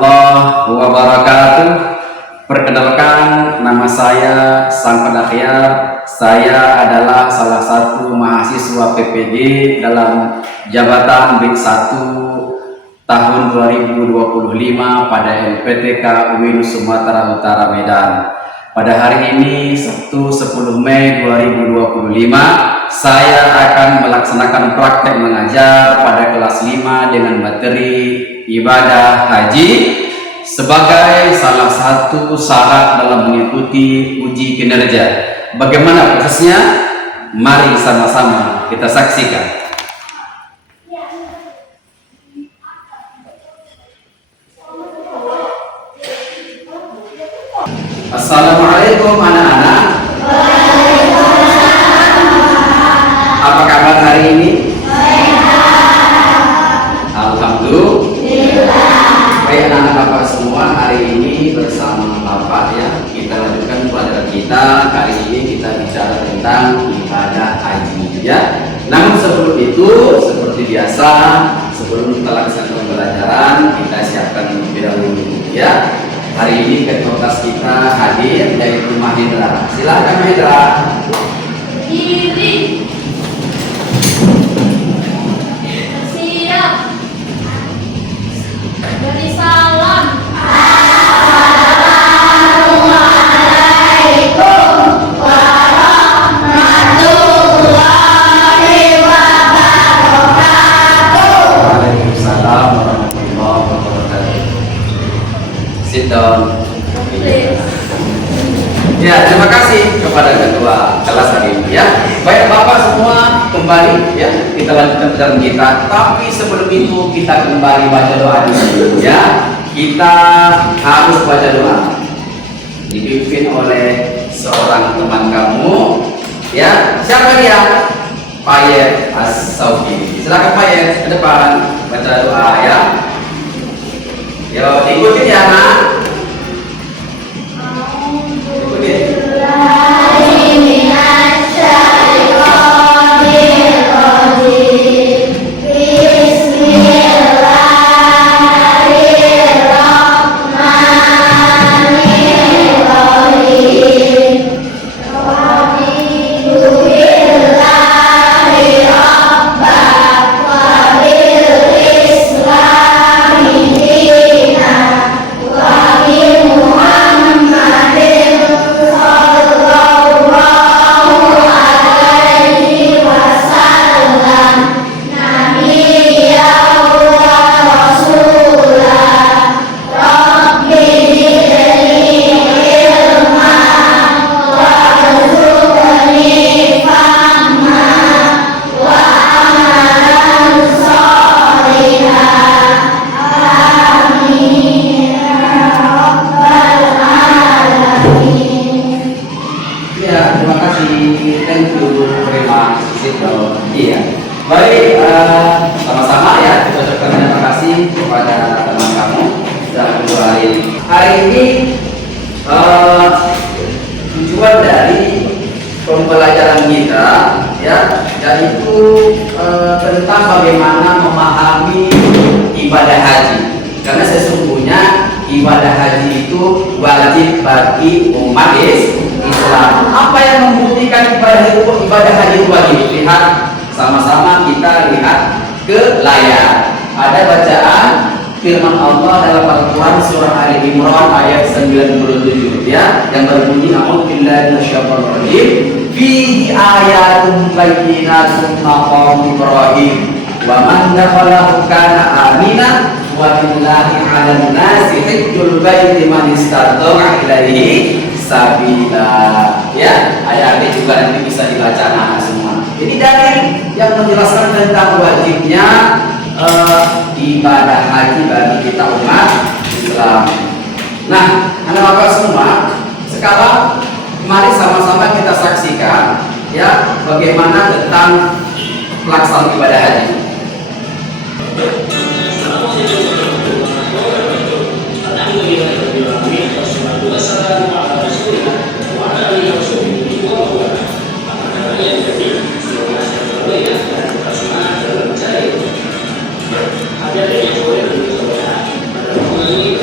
warahmatullahi wabarakatuh. Perkenalkan, nama saya Sang Padakyar. Saya adalah salah satu mahasiswa PPG dalam jabatan BIK 1 tahun 2025 pada LPTK UIN Sumatera Utara Medan. Pada hari ini, Sabtu 10 Mei 2025, saya akan melaksanakan praktek mengajar pada kelas 5 dengan materi ibadah haji sebagai salah satu syarat dalam mengikuti uji kinerja. Bagaimana prosesnya? Mari sama-sama kita saksikan. Assalamualaikum anak-anak. Apa kabar hari ini? Alhamdulillah. Baik anak-anak Bapak semua, hari ini bersama Bapak ya, kita lanjutkan pelajaran kita. Kali ini kita bicara tentang ibadah haji ya. Namun sebelum itu, seperti biasa, sebelum kita laksanakan pembelajaran, kita siapkan terlebih dahulu ya. Hari ini ketua kelas kita hadir, yaitu Mahindra. Silakan Mahindra. Diri. Siap. Beri salam. Assalamualaikum warahmatullahi wabarakatuh. Waalaikumsalam warahmatullahi wabarakatuh. Sit down. Ya, terima kasih kepada ketua kelas hari ini ya. Baik Bapak semua, kembali ya, kita lanjutkan pelajaran kita. Tapi sebelum itu kita kembali baca doa dulu ya. Kita harus baca doa dipimpin oleh seorang teman kamu ya. Siapa dia? Payet As-Sauki. Silakan Payet ke depan baca doa ya. Yo, ikutin ya nak. Baik, sama-sama ya, kita ucapkan terima kasih kepada teman kamu sudah kedua hari. Hari ini tujuan dari pembelajaran kita ya, yaitu tentang bagaimana memahami ibadah haji. Karena sesungguhnya ibadah haji itu wajib bagi umat Islam. Apa yang membuktikan ibadah haji itu wajib? Lihat sama-sama, kita lihat ke layar. Ada bacaan firman Allah dalam Al-Quran surah Ali Imran ayat 97 ya, yang berbunyi a'udzu billahi minasyaitonir rajim fihi ayatun bayyinatun maqam Ibrahim wa man dakhalahu kana amina wa lillahi 'alan nasi hajjul baiti man istata'a ilaihi sabila ya. Ayat ini juga nanti bisa dibaca anak semua. Ini dalil yang menjelaskan tentang wajibnya ibadah haji bagi kita umat Islam. Nah, anak bapak semua, sekarang mari sama-sama kita saksikan ya bagaimana tentang pelaksanaan ibadah haji. Ada yang boleh berbicara, ada yang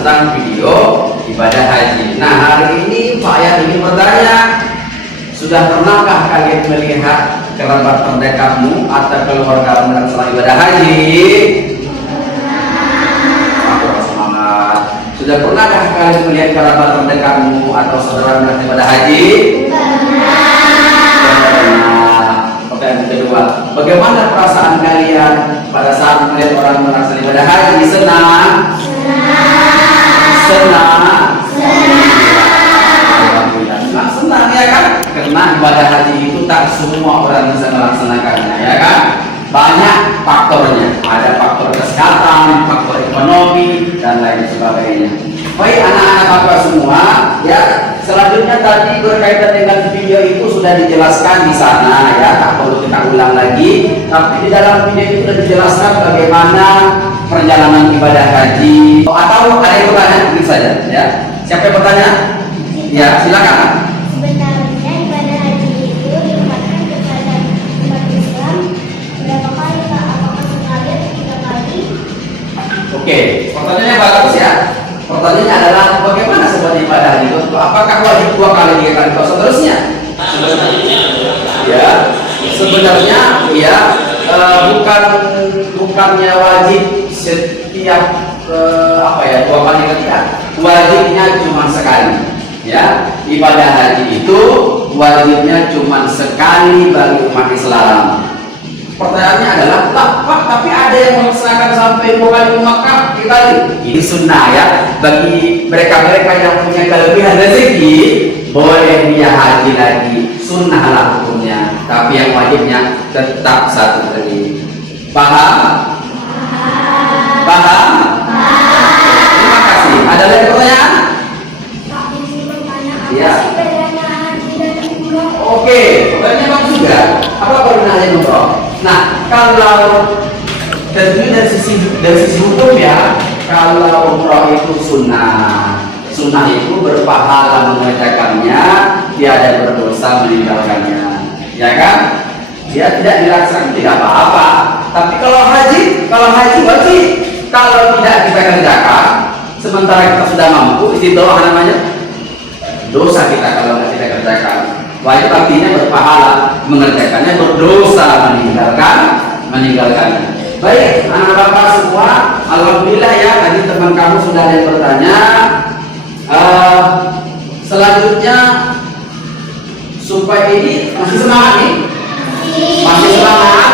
tentang video ibadah haji. Nah, hari ini Pak Ayat ingin bertanya, sudah pernahkah kalian melihat kerabat terdekatmu atau keluargamu dalam ibadah haji? Semangat. Sudah pernahkah kalian melihat kerabat terdekatmu atau saudara dalam ibadah haji? Pertanyaan kedua, bagaimana perasaan kalian pada saat melihat orang melaksanakan ibadah haji? Senang? Alhamdulillah, senang ya kan? Karena ibadah haji itu tak semua orang bisa melaksanakannya, ya kan? Banyak faktornya, ada faktor kesehatan, faktor ekonomi, dan lain sebagainya. Baik anak-anak bapak semua, ya. Selanjutnya tadi berkaitan dengan video itu sudah dijelaskan di sana, ya. Tak perlu kita ulang lagi. Tapi di dalam video itu sudah dijelaskan bagaimana perjalanan ibadah haji. Atau ada yang bertanya? Mungkin saja, ya. Siapa yang bertanya? Ya, silakan. Sebenarnya ibadah haji itu diucapkan kepada umat Islam berapa kali Pak? Apakah sekali atau 3 kali? Oke, pertanyaannya bagus ya. Pertanyaannya adalah bagaimana sebuah ibadah haji itu? Apakah wajib 2 kali, 3 kali, atau seterusnya? Ya, sebenarnya ya bukannya wajib setiap 2 kali ketika. Wajibnya cuma sekali. Ya, ibadah haji itu wajibnya cuma sekali bagi umat Islam. Pertanyaannya adalah, Pak, tapi ada yang melaksanakan sampai 2 kali ke Makkah, 3 kali. Ini sunnah ya, bagi mereka-mereka yang punya kelebihan rezeki, boleh dia haji lagi, sunnah lah hukumnya. Tapi yang wajibnya tetap 1 kali. Paham? Paham? Terima kasih. Ada lagi pertanyaan? Pak, ini bertanya apa Ya. sih bedanya haji dan umroh? Oke, pertanyaan bagus juga. Apa perbedaan yang umroh? Nah, kalau tentunya dari sisi hukum ya, kalau umroh itu sunnah. Sunnah itu berpahala mengerjakannya, tiada berdosa meninggalkannya. Ya kan? Dia tidak dilaksanakan tidak apa-apa. Tapi kalau haji wajib. Kalau tidak kita kerjakan, sementara kita sudah mampu, itu namanya dosa kita kalau tidak kita kerjakan. Wajib artinya berpahala, mengerjakannya berdosa meninggalkannya. Baik, anak bapak semua, alhamdulillah ya, tadi teman kamu sudah ada yang bertanya. Selanjutnya supaya ini masih semangat nih? Masih semangat?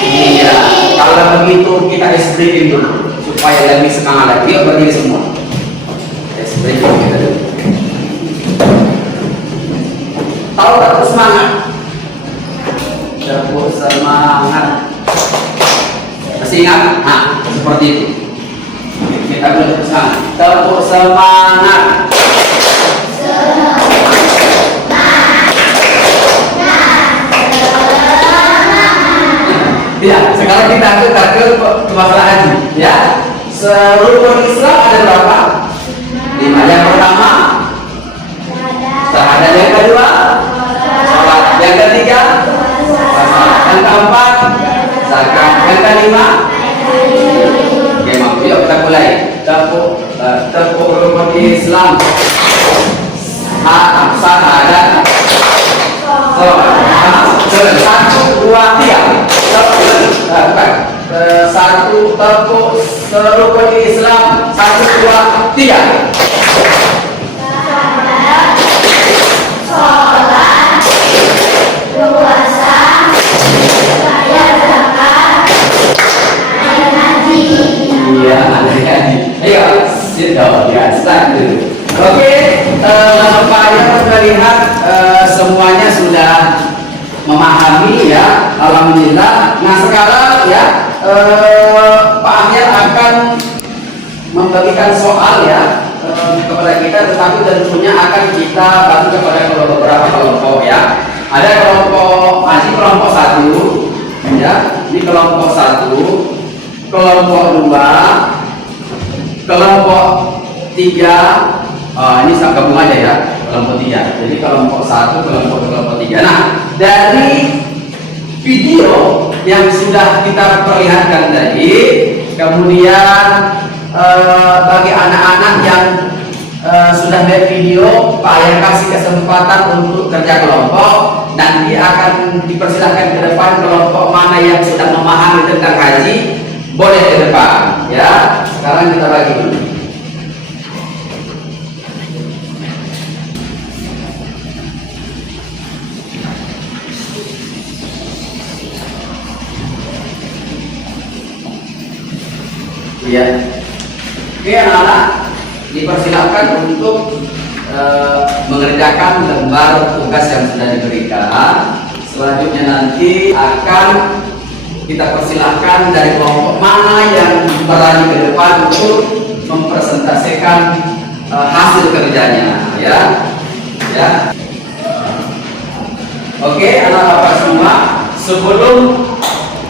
Iya. Kalau begitu kita explain dulu supaya lebih semangat lagi. Yuk berdiri semua. Explain kita dulu. Tahu tak semangat? Tepuk semangat. Masih ingat? Nah, seperti itu. Kita boleh tepuk semangat. Tepuk semangat. Ya, sekarang kita ke masalah haji. Ya, rukun Islam ada berapa? 5. Yang pertama, syahadat. Yang kedua, sholat. Yang ketiga, yang keempat, zakat. Yang kelima, oke, mampu. Yuk kita mulai. Tepuk rukun Islam. Syahadat. Sholat. 1, 2, 3. Satu tepuk rukun Islam. 1, 2, 3. Sholat, puasa, bayar zakat, naik haji. Iya, ada haji. Ayo, sit down ya, start dulu. Oke, Pak Ayat melihat semuanya sudah memahami ya, alhamdulillah. Nah sekarang ya, Pak Ayat akan membagikan soal ya kepada kita, tetapi tentunya akan kita bantu kepada beberapa kelompok ya. Ada kelompok masih kelompok 1 ya, ini kelompok 1, kelompok 2, kelompok 3. Ini gabung aja ya, kelompok 3. Jadi kelompok 1, kelompok 3. Nah, dari video yang sudah kita perlihatkan tadi, kemudian bagi anak-anak yang sudah lihat video, Pak Ayah kasih kesempatan untuk kerja kelompok. Nanti akan dipersilahkan ke depan kelompok mana yang sudah memahami tentang haji, boleh ke depan. Ya, sekarang kita bagi dulu. Ya, oke anak-anak, dipersilakan untuk mengerjakan lembar tugas yang sudah diberikan. Selanjutnya nanti akan kita persilahkan dari kelompok mana yang berani ke depan untuk mempresentasikan hasil kerjanya, ya. Oke, anak-anak semua, sebelum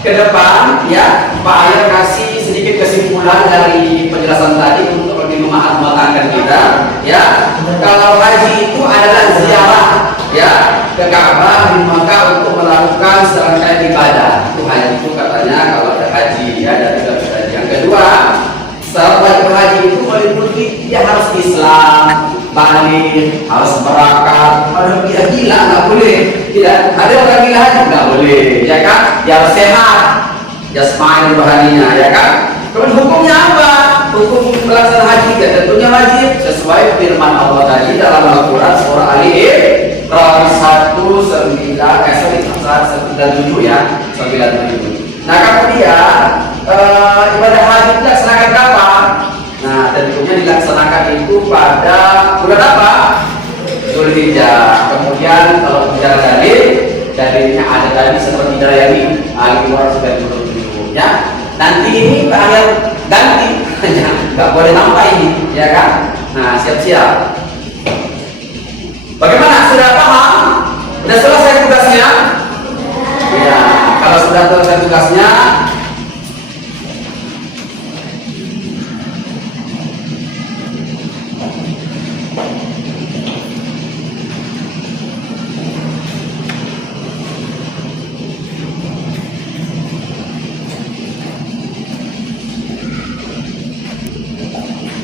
ke depan, ya, Pak Ayah kasih sedikit kesimpulan dari penjelasan tadi untuk lebih mematangkan kita, ya. Kalau haji itu adalah ziarah, ya, ke Ka'bah di Makkah untuk melakukan serangkaian ibadah. Itu haji itu katanya kalau ada haji, ya, dari haji. Yang kedua, syarat wajib haji itu meliputi dia harus Islam, balik, harus berakal. Orang gila nggak boleh, tidak ada orang gila haji nggak boleh, ya kan? Dia harus sehat, jasmani rohaninya, ya kan? Kemudian hukumnya apa? Hukum pelaksanaan haji tentunya wajib sesuai firman Allah tadi dalam Al-Quran surah Ali Imran 197 ya, 97. Nah kemudian ibadah haji dilaksanakan kapan? Nah tentunya dilaksanakan itu pada bulan apa? Dzulhijjah. Kemudian kalau bicara dalilnya ada tadi seperti dari Al-Quran 97 ya. Nanti ini akhir ganti, nggak boleh nambah ini, ya kan? Nah siap-siap. Bagaimana? Sudah paham? Sudah selesai tugasnya? Ya, kalau sudah selesai tugasnya,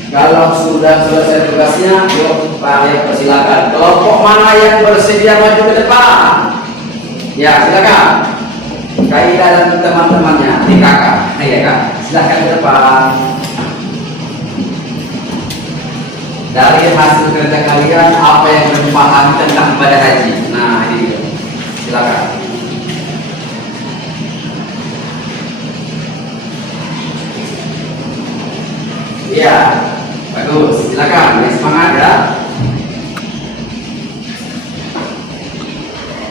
kalau sudah selesai tugasnya, yuk Pak Ayah persilakan. Kelompok mana yang bersedia maju ke depan? Ya silakan. Kaidah dan teman-temannya, di kakak, ya kan? Silakan ke depan. Dari hasil kerja kalian, apa yang bermanfaat tentang ibadah haji? Nah ini dia. Silakan. Iya. Bagus, silakan, yang semangat ya.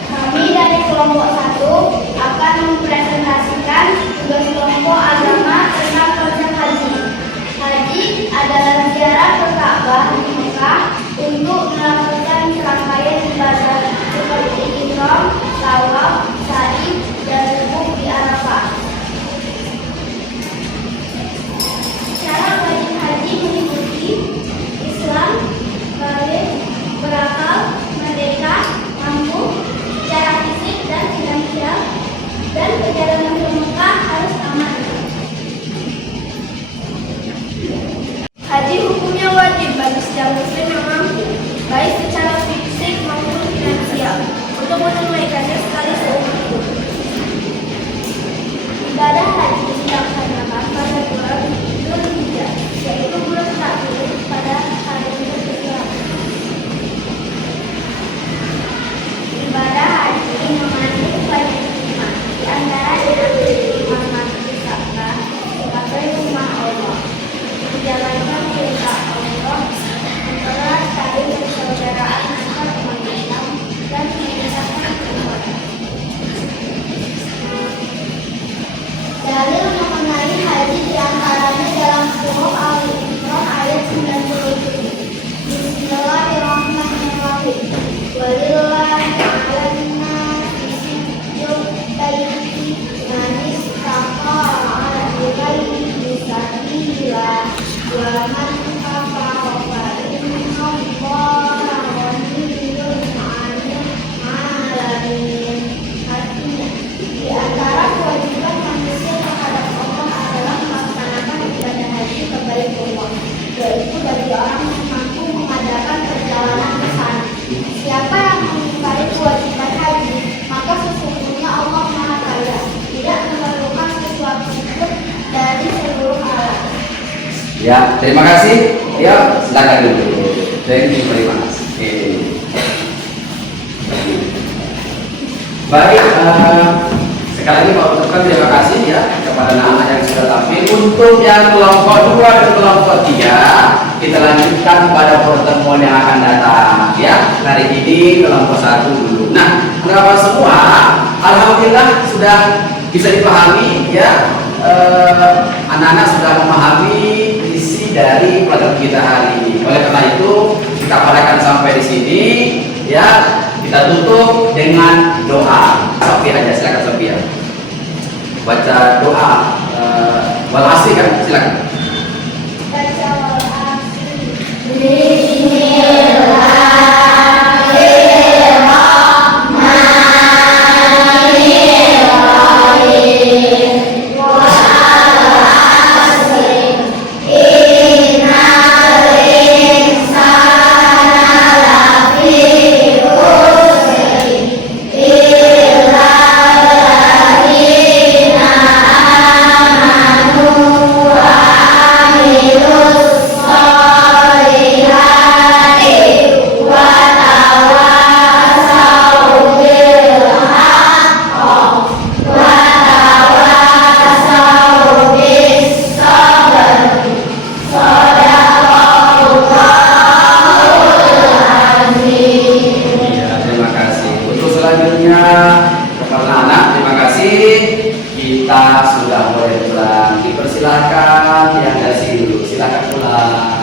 Kami dari kelompok 1 akan mempresentasikan tugas kelompok agama tentang konsep haji. Haji adalah ziarah ke Ka'bah di Mekah untuk melakukan serangkaian ibadah seperti ihram, tawaf, sa'i, dan wukuf di Arafah. Syarat wajib haji meliputi Islam, balik, berakal, merdeka, mampu, secara fisik dan finansial, dan perjalanan ke Mekah harus aman. Haji hukumnya wajib bagi setiap muslim yang mampu, baik secara fisik maupun finansial, untuk menunaikannya sekali seumur hidup. Ibadah haji dilaksanakan pada bulan Dzulhijjah, yaitu bulan terakhir pada hari Islam. Ibadah haji mengandung banyak hikmah, di antaranya menghormati Ka'bah sebagai rumah Allah, menjalankan perintah Allah, mempererat tali persaudaraan antar umat Islam, dan meningkatkan kekuatan. Ya, terima kasih. Ya, silakan dulu. Thank you very much. Baik, sekali lagi Pak ucapkan terima kasih ya kepada anak-anak yang sudah tampil. Untuk yang kelompok 2 dan kelompok 3, kita lanjutkan pada pertemuan yang akan datang ya. Hari ini kelompok 1 dulu. Nah, anak-anak semua, alhamdulillah sudah bisa dipahami ya. Anak-anak sudah memahami isi dari pelajaran kita hari ini. Oleh karena itu, kita padakan sampai di sini ya. Kita tutup dengan doa. Sofia aja, silakan Sofia. Baca doa wal asri kan, silakan. Baca wal asri. Kita sudah mulai pulang. Dipersilakan yang dari sini dulu. Silakan pulang.